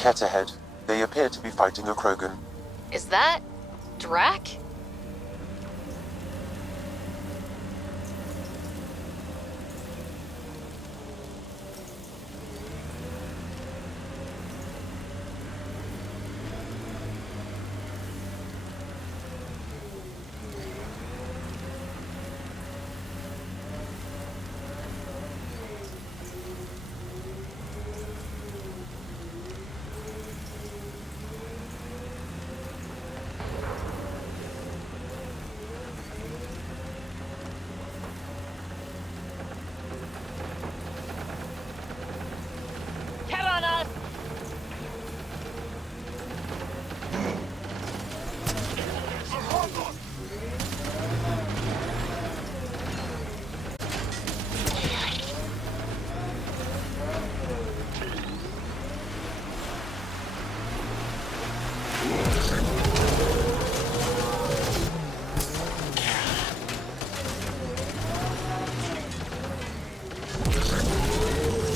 Cat ahead. They appear to be fighting a Krogan. Is that Drac?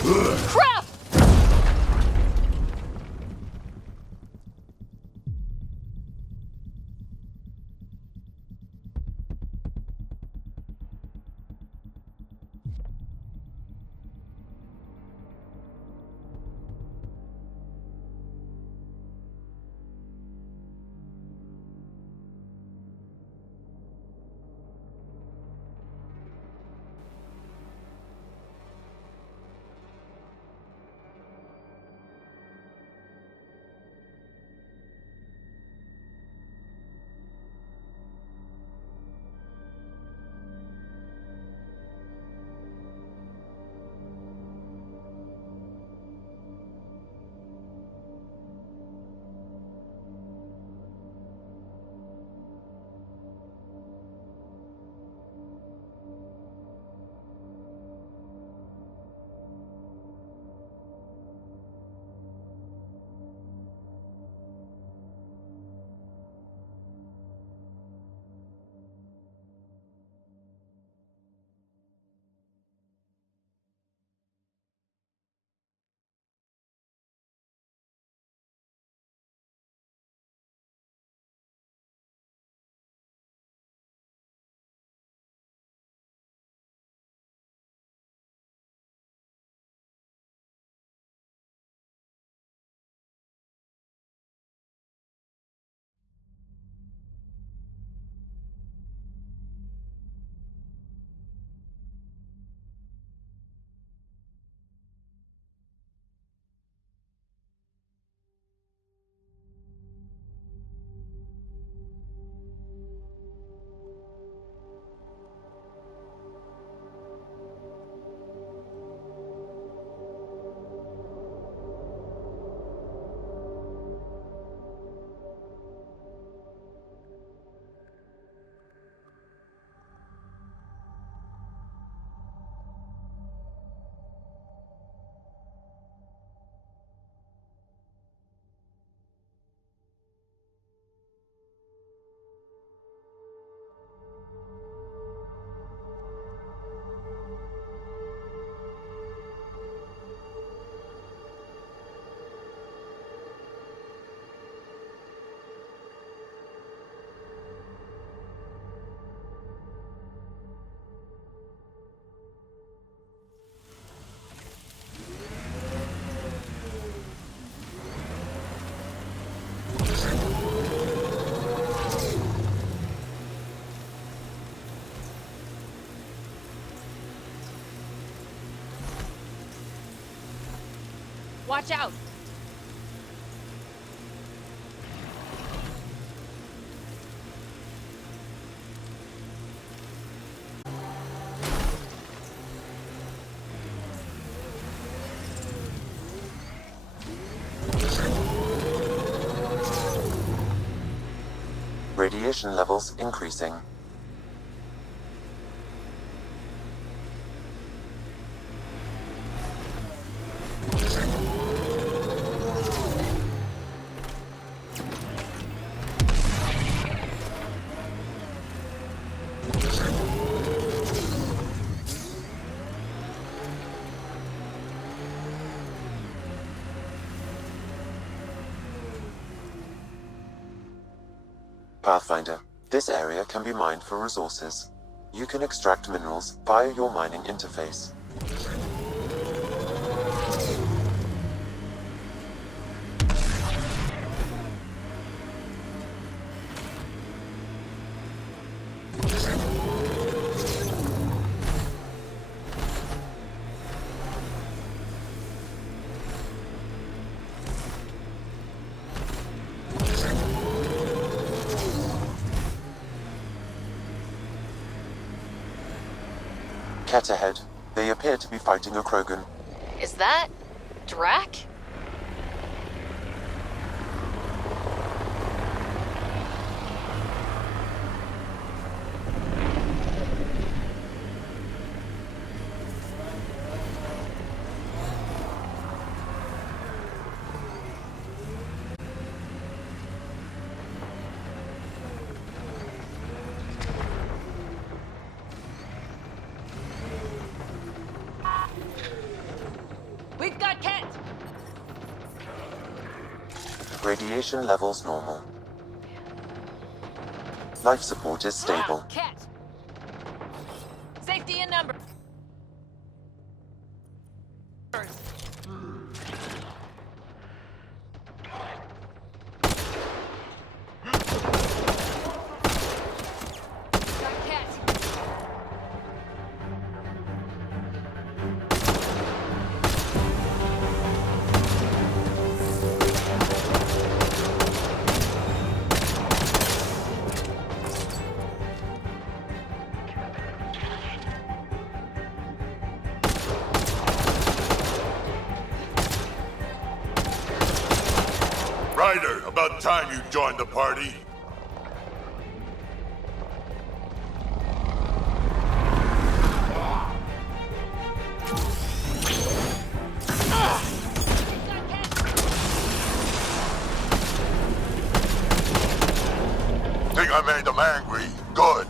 Crap! Watch out! Radiation levels increasing. Pathfinder, this area can be mined for resources. You can extract minerals via your mining interface. Cat ahead. They appear to be fighting a Krogan. Is that Drac? We've got Cat! Radiation levels normal. Life support is stable. Cat! Safety in numbers! Got Cat! Ryder, about time you joined the party. Think I made them angry? Good.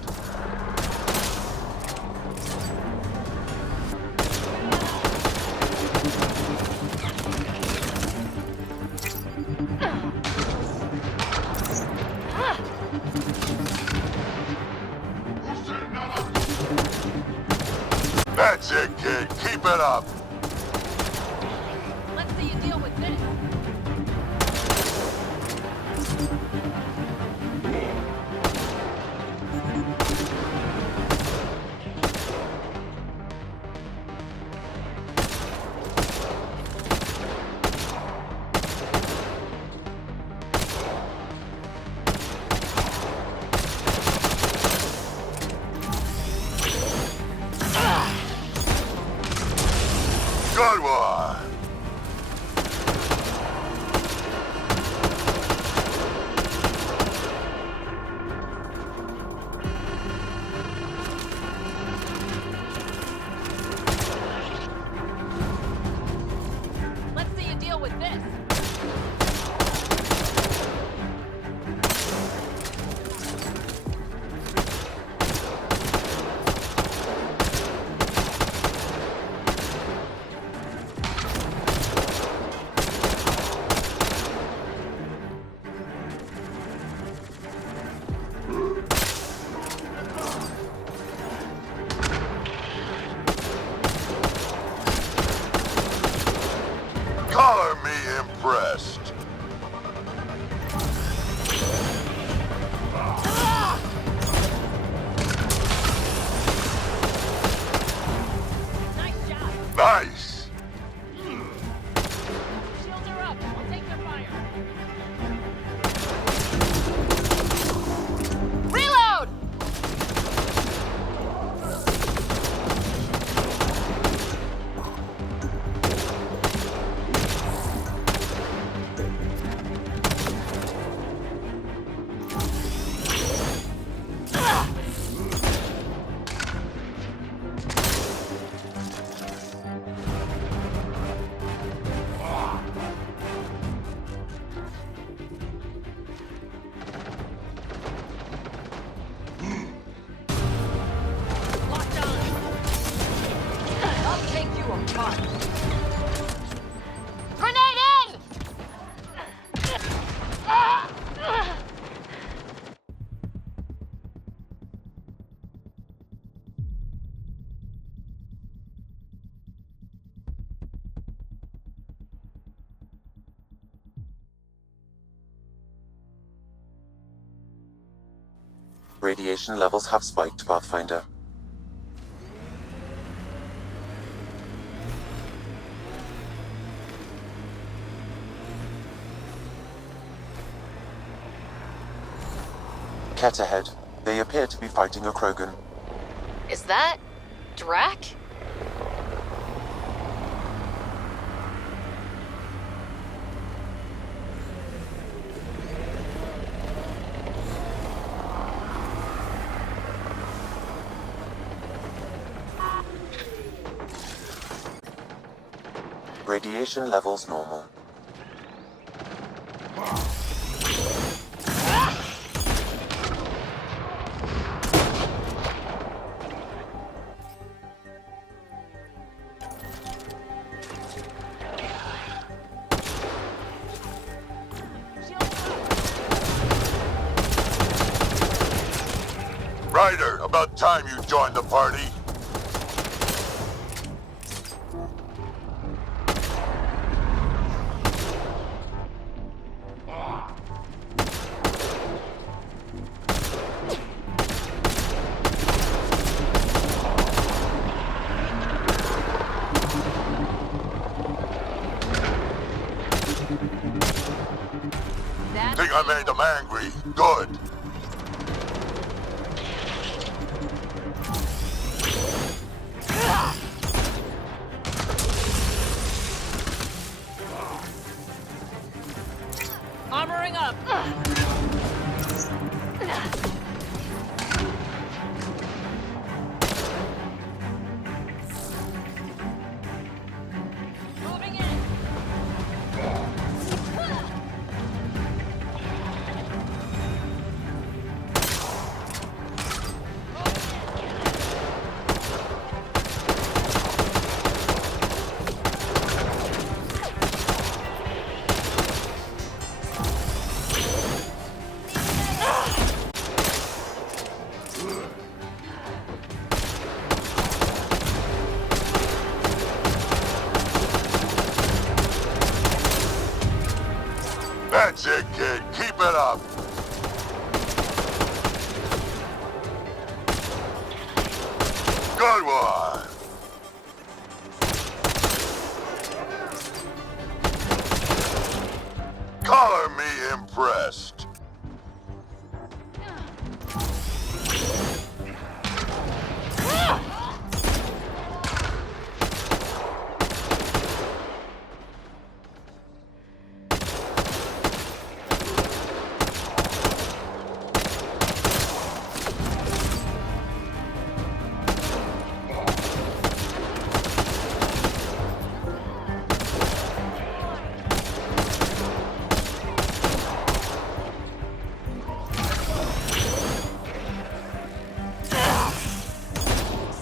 That's it, kid. Keep it up. Let's see you deal with this. Good one. Let's see you deal with this. Color me impressed. Nice job. Nice. Oh, God. Grenade in! Radiation levels have spiked, Pathfinder. Cat ahead. They appear to be fighting a Krogan. Is that Drac? Radiation levels normal. Ryder, about time you joined the party. Think I made them angry? Good. Armoring up. Moving in. That's it, kid. Keep it up. Good one. Color me impressed.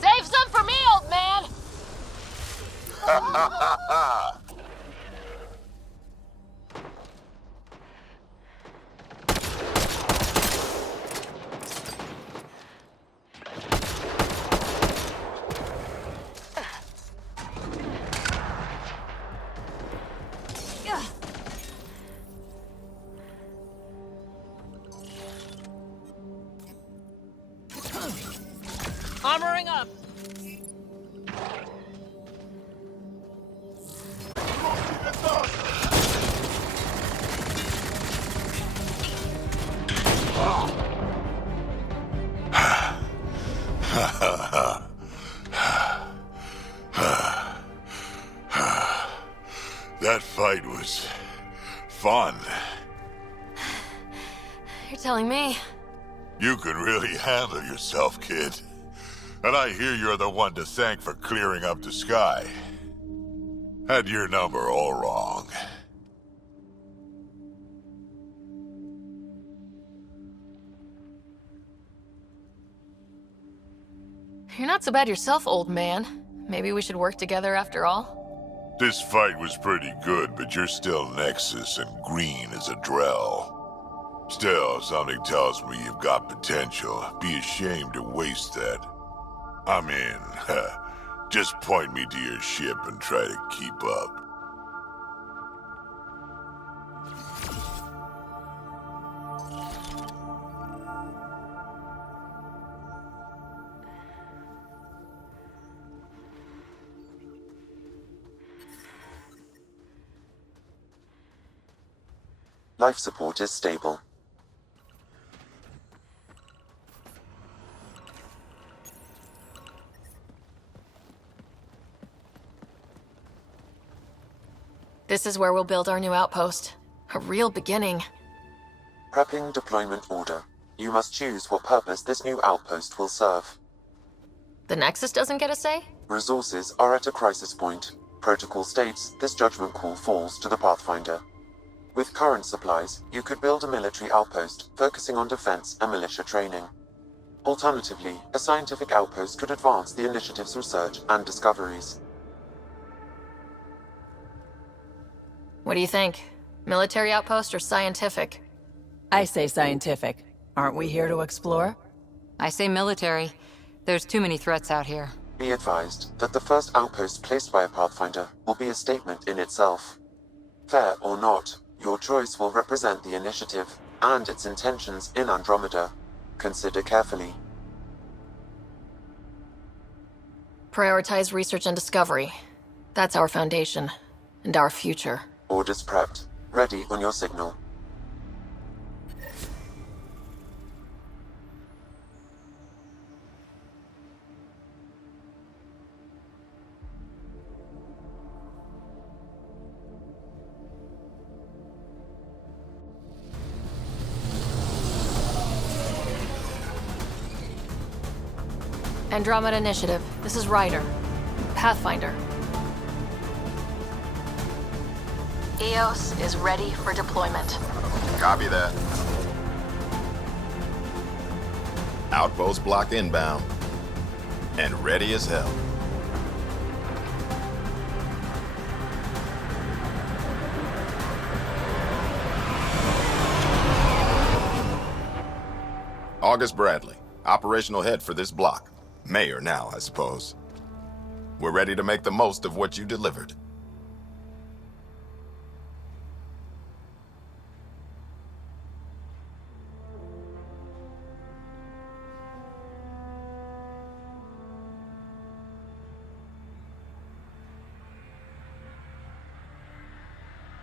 Save some for me, old man! Armoring up. That fight was fun. You're telling me. You can really handle yourself, kid. And I hear you're the one to thank for clearing up the sky. Had your number all wrong. You're not so bad yourself, old man. Maybe we should work together after all? This fight was pretty good, but you're still Nexus and green as a Drell. Still, something tells me you've got potential. Be ashamed to waste that. I mean, just point me to your ship and try to keep up. Life support is stable. This is where we'll build our new outpost. A real beginning. Prepping deployment order. You must choose what purpose this new outpost will serve. The Nexus doesn't get a say? Resources are at a crisis point. Protocol states this judgment call falls to the Pathfinder. With current supplies, you could build a military outpost focusing on defense and militia training. Alternatively, a scientific outpost could advance the initiative's research and discoveries. What do you think? Military outpost or scientific? I say scientific. Aren't we here to explore? I say military. There's too many threats out here. Be advised that the first outpost placed by a Pathfinder will be a statement in itself. Fair or not, your choice will represent the initiative and its intentions in Andromeda. Consider carefully. Prioritize research and discovery. That's our foundation, and our future. Orders prepped. Ready on your signal. Andromeda Initiative. This is Ryder. Pathfinder. EOS is ready for deployment. Copy that. Outpost block inbound. And ready as hell. August Bradley, operational head for this block. Mayor now, I suppose. We're ready to make the most of what you delivered.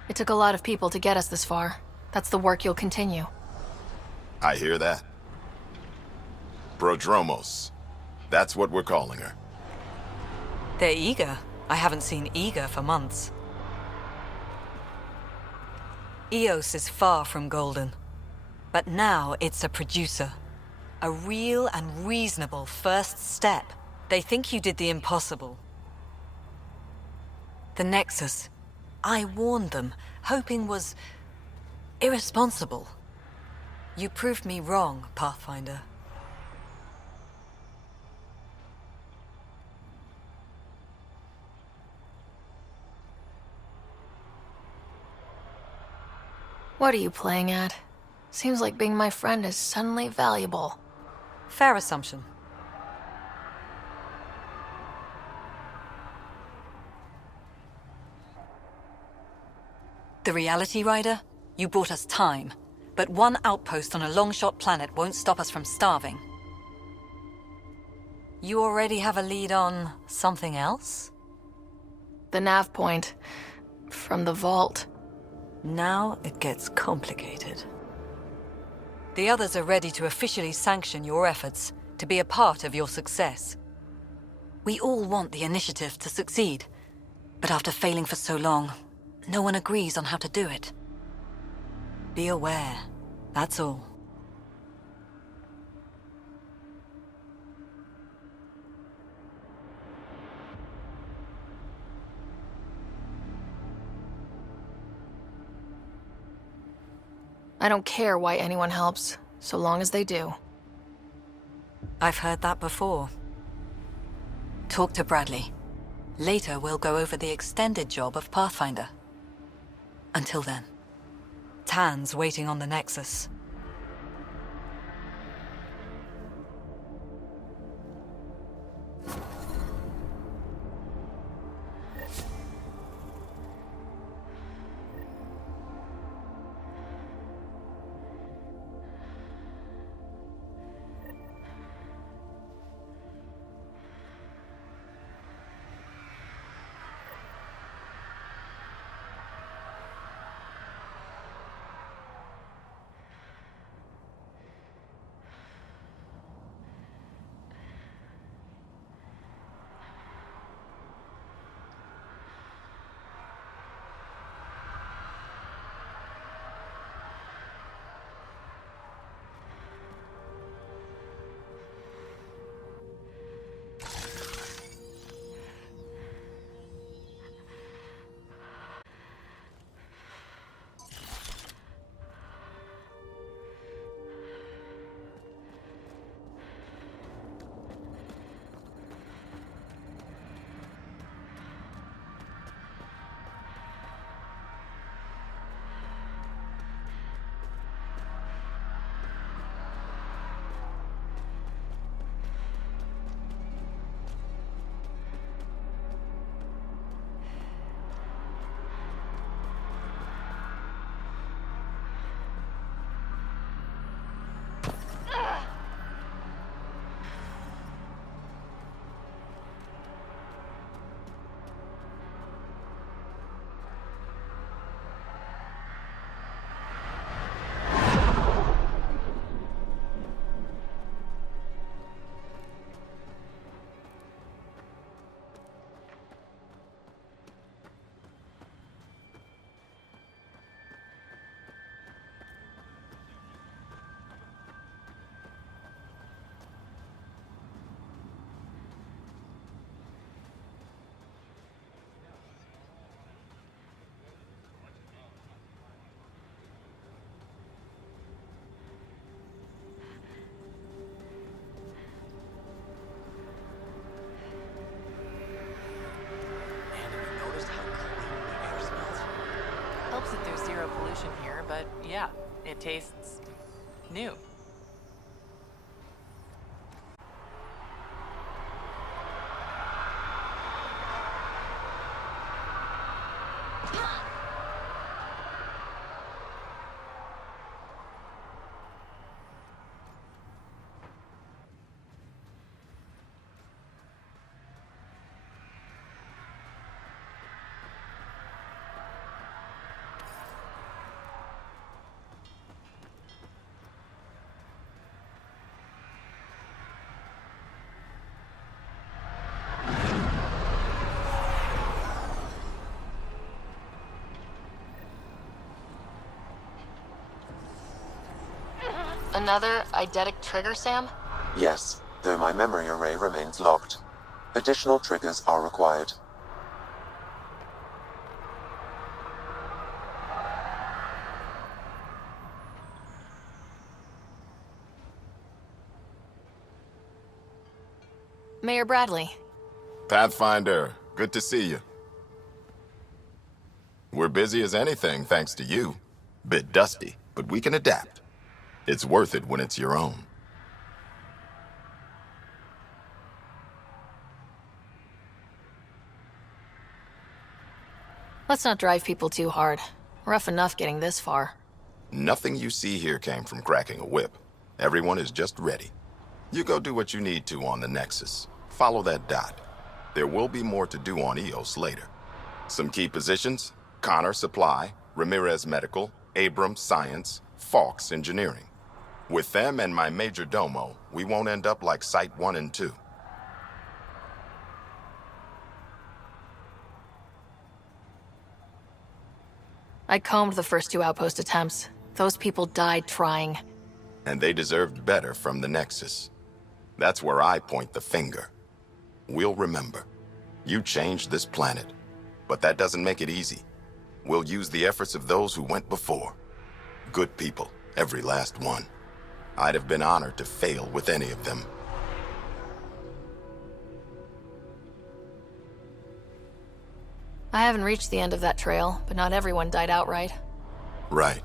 It took a lot of people to get us this far. That's the work you'll continue. I hear that. Prodromos. That's what we're calling her. They're eager. I haven't seen eager for months. EOS is far from golden. But now it's a producer. A real and reasonable first step. They think you did the impossible. The Nexus. I warned them, hoping was irresponsible. You proved me wrong, Pathfinder. What are you playing at? Seems like being my friend is suddenly valuable. Fair assumption. The reality, Ryder? You bought us time. But one outpost on a long-shot planet won't stop us from starving. You already have a lead on something else? The nav point. From the vault. Now it gets complicated. The others are ready to officially sanction your efforts, to be a part of your success. We all want the initiative to succeed, but after failing for so long, no one agrees on how to do it. Be aware, that's all. I don't care why anyone helps, so long as they do. I've heard that before. Talk to Bradley. Later, we'll go over the extended job of Pathfinder. Until then, Tan's waiting on the Nexus. Helps that there's zero pollution here, but yeah, it tastes new. Another eidetic trigger, Sam? Yes, though my memory array remains locked. Additional triggers are required. Mayor Bradley. Pathfinder, good to see you. We're busy as anything thanks to you. Bit dusty, but we can adapt. It's worth it when it's your own. Let's not drive people too hard. Rough enough getting this far. Nothing you see here came from cracking a whip. Everyone is just ready. You go do what you need to on the Nexus. Follow that dot. There will be more to do on EOS later. Some key positions: Connor Supply, Ramirez Medical, Abrams Science, Fawkes Engineering. With them and my major domo, we won't end up like Site 1 and 2. I combed the first 2 outpost attempts. Those people died trying. And they deserved better from the Nexus. That's where I point the finger. We'll remember. You changed this planet. But that doesn't make it easy. We'll use the efforts of those who went before. Good people, every last one. I'd have been honored to fail with any of them. I haven't reached the end of that trail, but not everyone died outright. Right.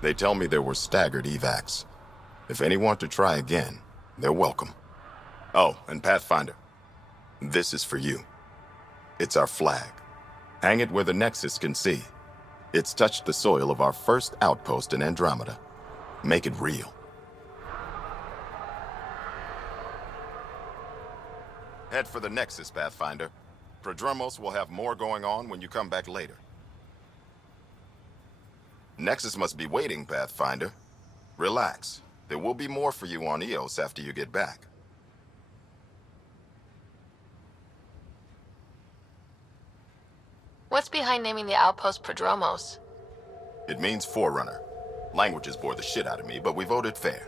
They tell me there were staggered evacs. If any want to try again, they're welcome. Oh, and Pathfinder, this is for you. It's our flag. Hang it where the Nexus can see. It's touched the soil of our first outpost in Andromeda. Make it real. Head for the Nexus, Pathfinder. Prodromos will have more going on when you come back later. Nexus must be waiting, Pathfinder. Relax. There will be more for you on Eos after you get back. What's behind naming the outpost Prodromos? It means Forerunner. Languages bore the shit out of me, but we voted fair.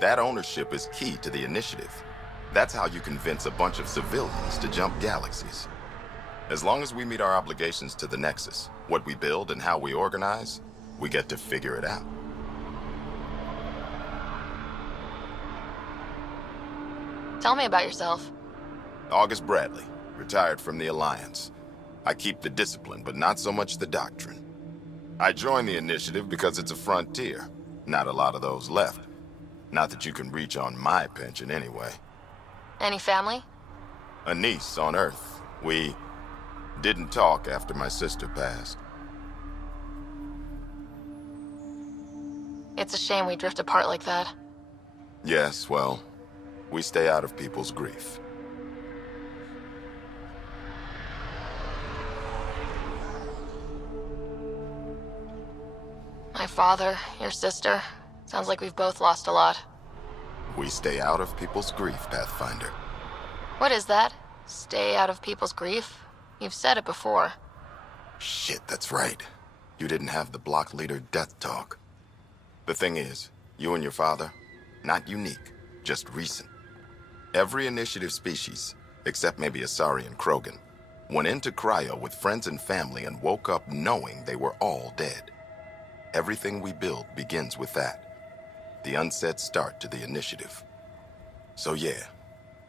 That ownership is key to the initiative. That's how you convince a bunch of civilians to jump galaxies. As long as we meet our obligations to the Nexus, what we build and how we organize, we get to figure it out. Tell me about yourself. August Bradley, retired from the Alliance. I keep the discipline, but not so much the doctrine. I joined the initiative because it's a frontier. Not a lot of those left. Not that you can reach on my pension anyway. Any family? A niece on Earth. We didn't talk after my sister passed. It's a shame we drift apart like that. Yes, well, we stay out of people's grief. My father, your sister. Sounds like we've both lost a lot. We stay out of people's grief, Pathfinder. What is that? Stay out of people's grief? You've said it before. Shit, that's right. You didn't have the block leader death talk. The thing is, you and your father, not unique, just recent. Every initiative species, except maybe Asari and Krogan, went into cryo with friends and family and woke up knowing they were all dead. Everything we build begins with that. The unsaid start to the initiative. So yeah,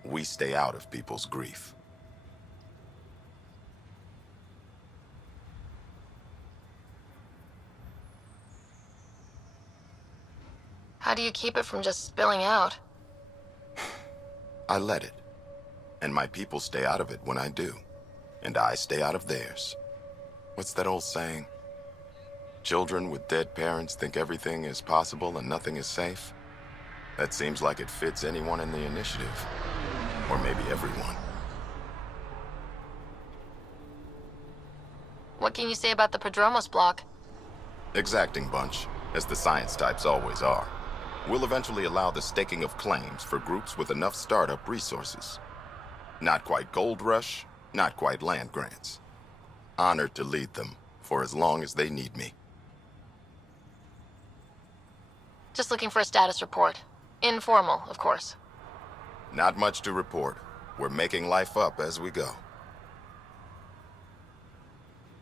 we stay out of people's grief. How do you keep it from just spilling out? I let it. And my people stay out of it when I do. And I stay out of theirs. What's that old saying? Children with dead parents think everything is possible and nothing is safe? That seems like it fits anyone in the initiative. Or maybe everyone. What can you say about the Prodromos block? Exacting bunch, as the science types always are. We'll eventually allow the staking of claims for groups with enough startup resources. Not quite gold rush, not quite land grants. Honored to lead them for as long as they need me. Just looking for a status report. Informal, of course. Not much to report. We're making life up as we go.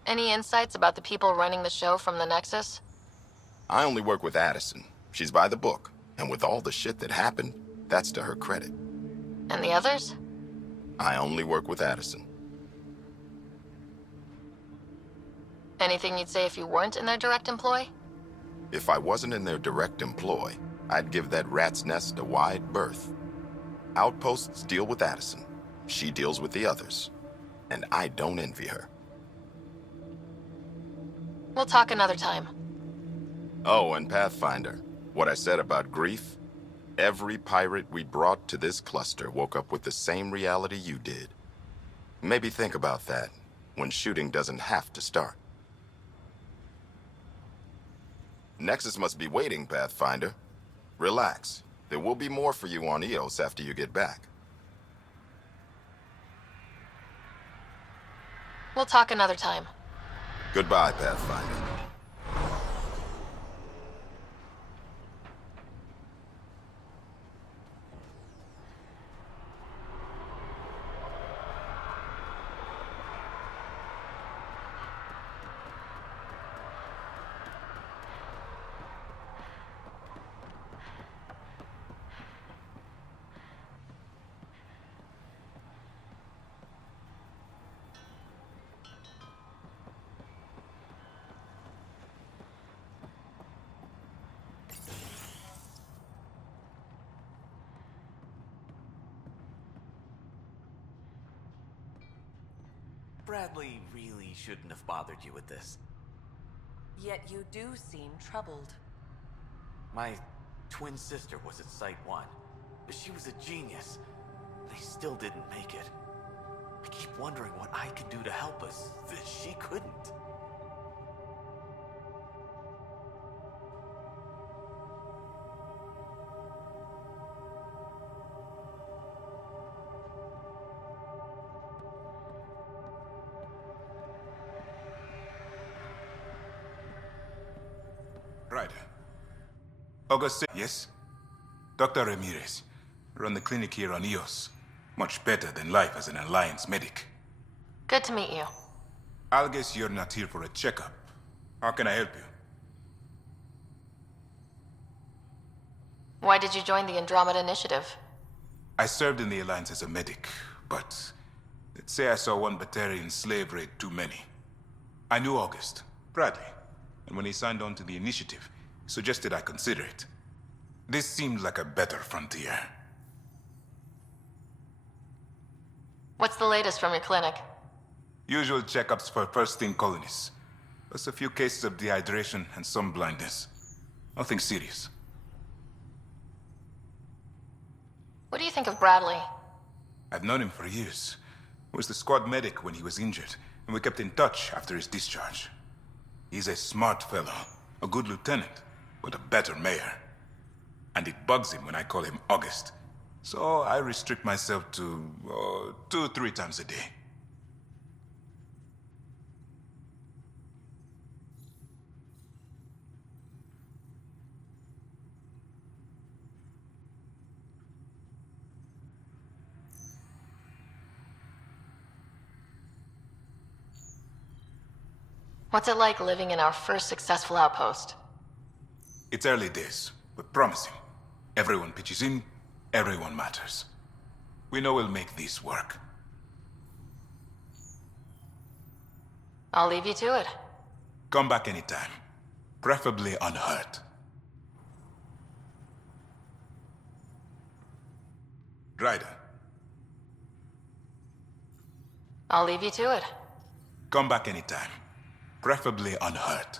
Any insights about the people running the show from the Nexus? I only work with Addison. She's by the book. And with all the shit that happened, that's to her credit. And the others? I only work with Addison. Anything you'd say if you weren't in their direct employ? If I wasn't in their direct employ, I'd give that rat's nest a wide berth. Outposts deal with Addison. She deals with the others. And I don't envy her. We'll talk another time. Oh, and Pathfinder, what I said about grief? Every pirate we brought to this cluster woke up with the same reality you did. Maybe think about that when shooting doesn't have to start. Nexus must be waiting, Pathfinder. Relax. There will be more for you on Eos after you get back. We'll talk another time. Goodbye, Pathfinder. Bradley really shouldn't have bothered you with this. Yet you do seem troubled. My twin sister was at Site 1. She was a genius. They still didn't make it. I keep wondering what I could do to help us that she couldn't. Right. August, yes? Dr. Ramirez. Run the clinic here on EOS. Much better than life as an Alliance medic. Good to meet you. I'll guess you're not here for a checkup. How can I help you? Why did you join the Andromeda Initiative? I served in the Alliance as a medic, but let's say I saw one Batarian slave raid too many. I knew August, Bradley, and when he signed on to the initiative, he suggested I consider it. This seemed like a better frontier. What's the latest from your clinic? Usual checkups for first-thing colonists. Plus a few cases of dehydration and some blindness. Nothing serious. What do you think of Bradley? I've known him for years. He was the squad medic when he was injured, and we kept in touch after his discharge. He's a smart fellow, a good lieutenant, but a better mayor. And it bugs him when I call him August. So I restrict myself to 2-3 times a day. What's it like living in our first successful outpost? It's early days, but promising. Everyone pitches in, everyone matters. We know we'll make this work. I'll leave you to it. Come back anytime. Preferably unhurt. Ryder, I'll leave you to it. come back anytime. Preferably unhurt.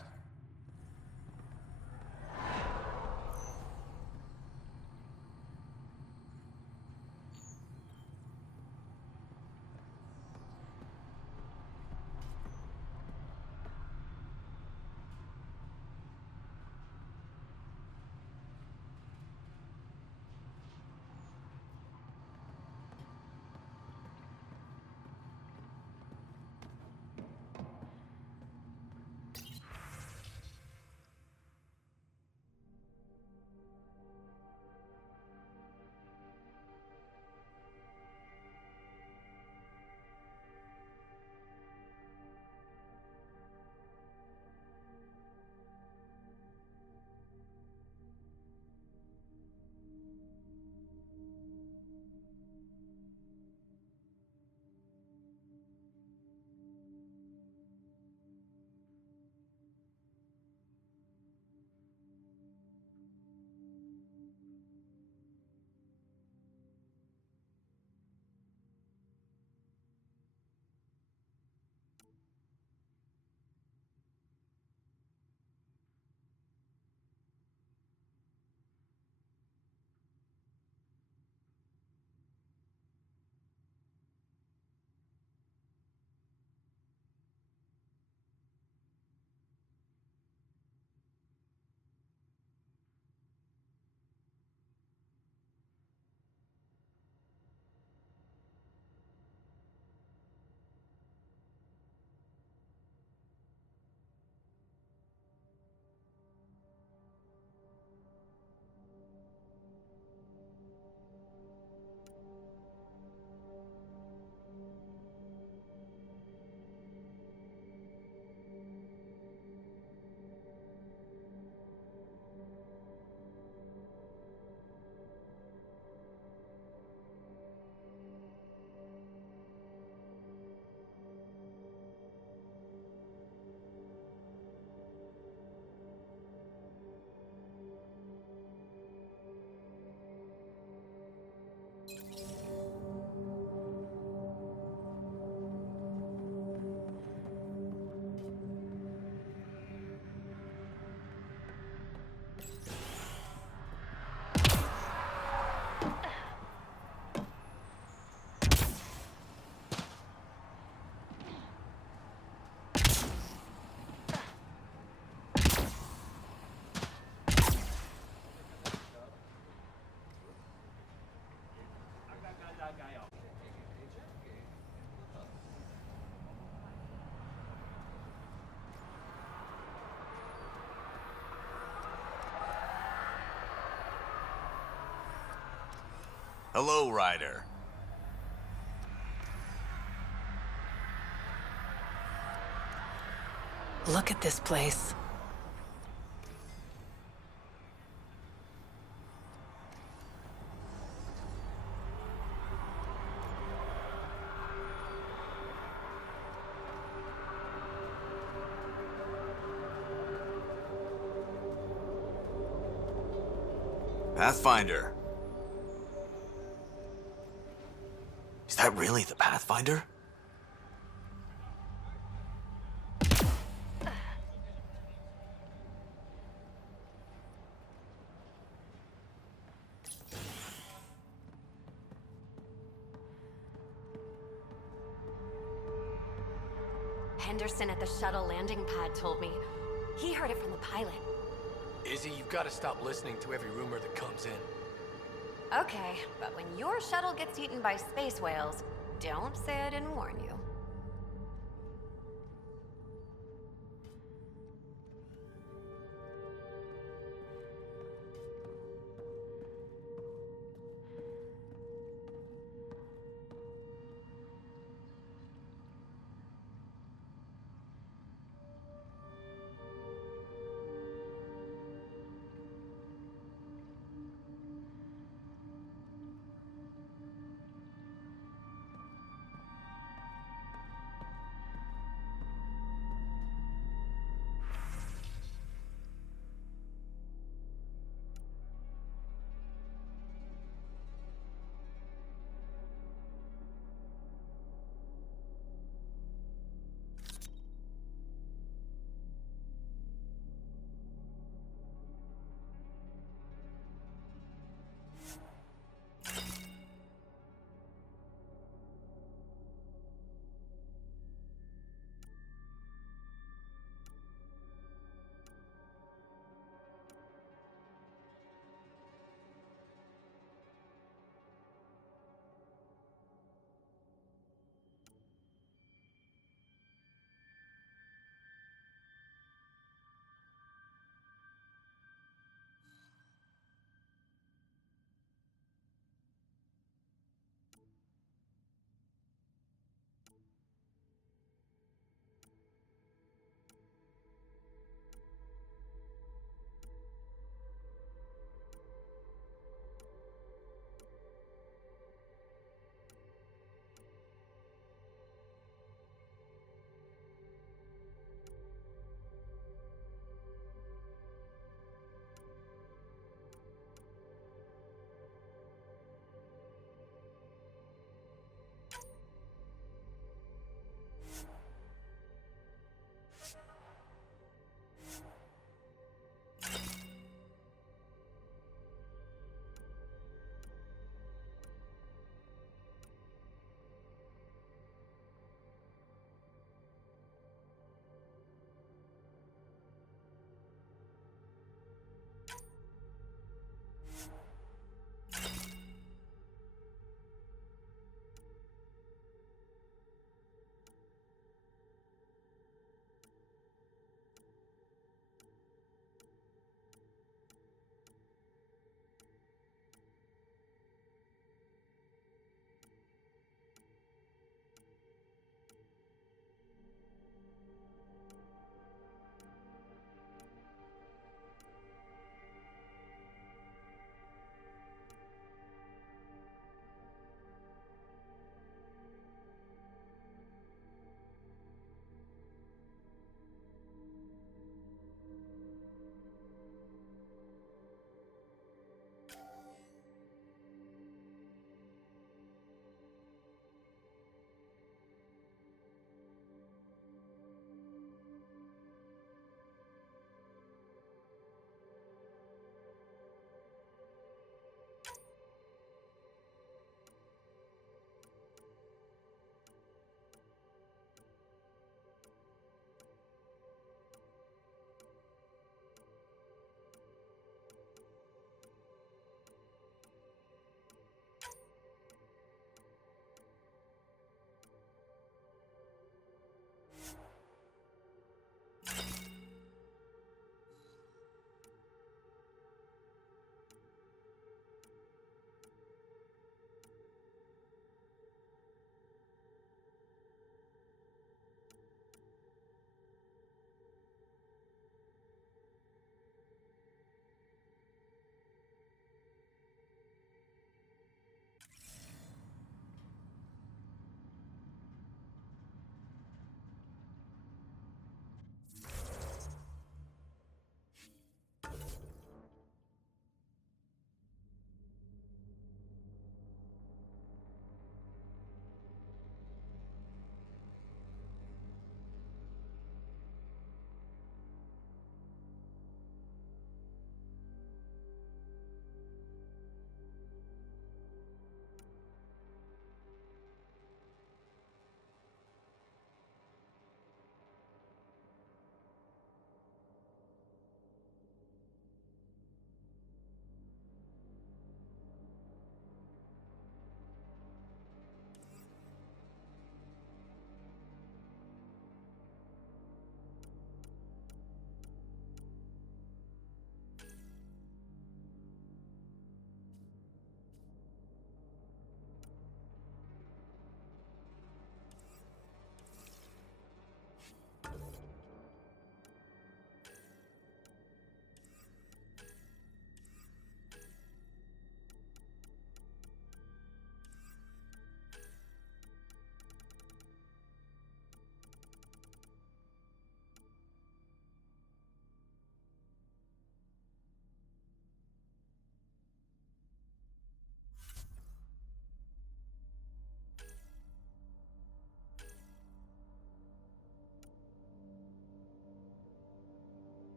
Hello, Ryder. Look at this place. Pathfinder. Is that really the Pathfinder? Henderson at the shuttle landing pad told me. He heard it from the pilot. Izzy, you've got to stop listening to every rumor that comes in. Okay, but when your shuttle gets eaten by space whales, don't say I didn't warn you.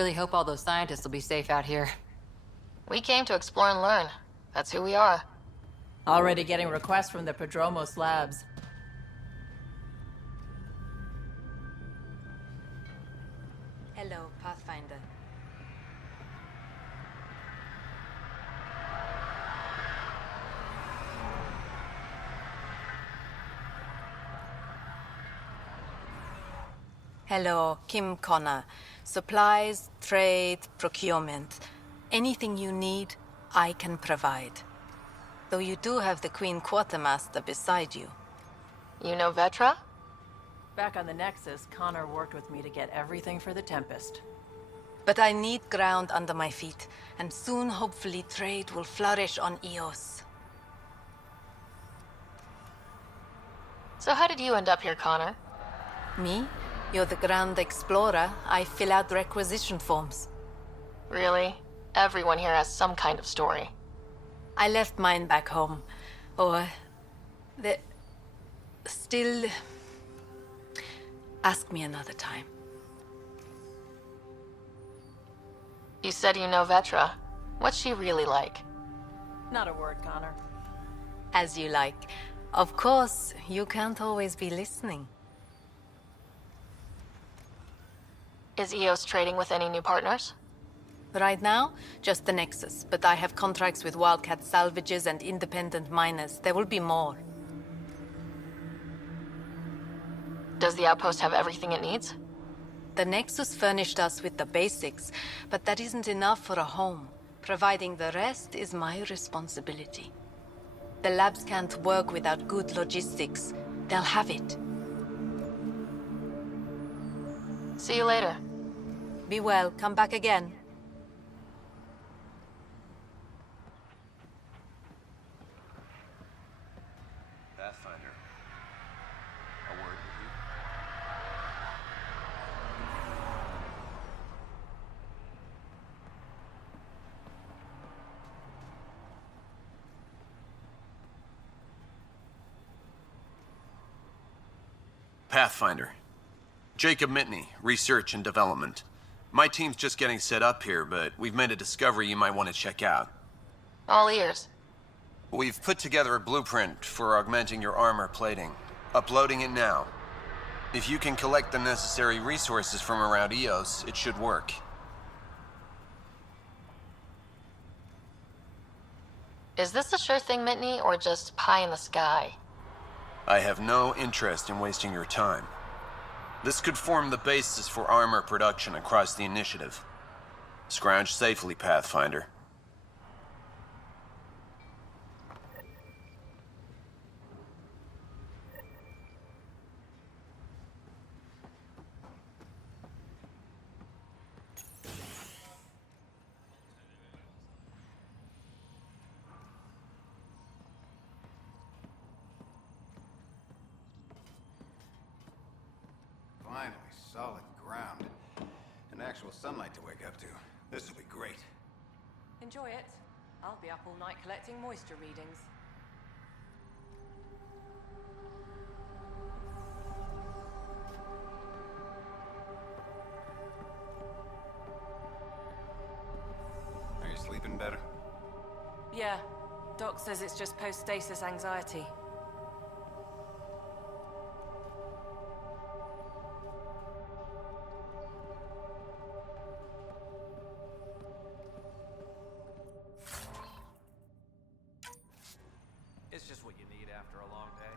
Really hope all those scientists will be safe out here. We came to explore and learn. That's who we are. Already getting requests from the Prodromos labs. Hello, Pathfinder. Hello, Kim Connor. Supplies, trade, procurement. Anything you need, I can provide. Though you do have the Queen Quartermaster beside you. You know Vetra? Back on the Nexus, Connor worked with me to get everything for the Tempest. But I need ground under my feet, and soon, hopefully, trade will flourish on Eos. So how did you end up here, Connor? Me? You're the Grand Explorer. I fill out requisition forms. Really? Everyone here has some kind of story. I left mine back home. Or... Still... Ask me another time. You said you know Vetra. What's she really like? Not a word, Connor. As you like. Of course, you can't always be listening. Is EOS trading with any new partners? Right now, just the Nexus, but I have contracts with Wildcat salvages and independent miners. There will be more. Does the outpost have everything it needs? The Nexus furnished us with the basics, but that isn't enough for a home. Providing the rest is my responsibility. The labs can't work without good logistics. They'll have it. See you later. Be well. Come back again. Pathfinder. A word with you? Pathfinder. Jacob Mitney, Research and Development. My team's just getting set up here, but we've made a discovery you might want to check out. All ears. We've put together a blueprint for augmenting your armor plating. Uploading it now. If you can collect the necessary resources from around Eos, it should work. Is this a sure thing, Mitney, or just pie in the sky? I have no interest in wasting your time. This could form the basis for armor production across the initiative. Scrounge safely, Pathfinder. Finally, solid ground. And actual sunlight to wake up to. This will be great. Enjoy it. I'll be up all night collecting moisture readings. Are you sleeping better? Yeah. Doc says it's just post-stasis anxiety. It's just what you need after a long day.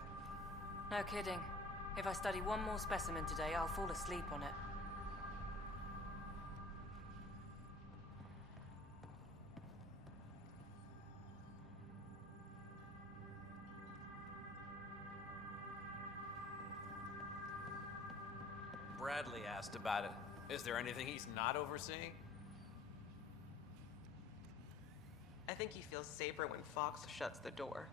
No kidding. If I study one more specimen today, I'll fall asleep on it. Bradley asked about it. Is there anything he's not overseeing? I think he feels safer when Fox shuts the door.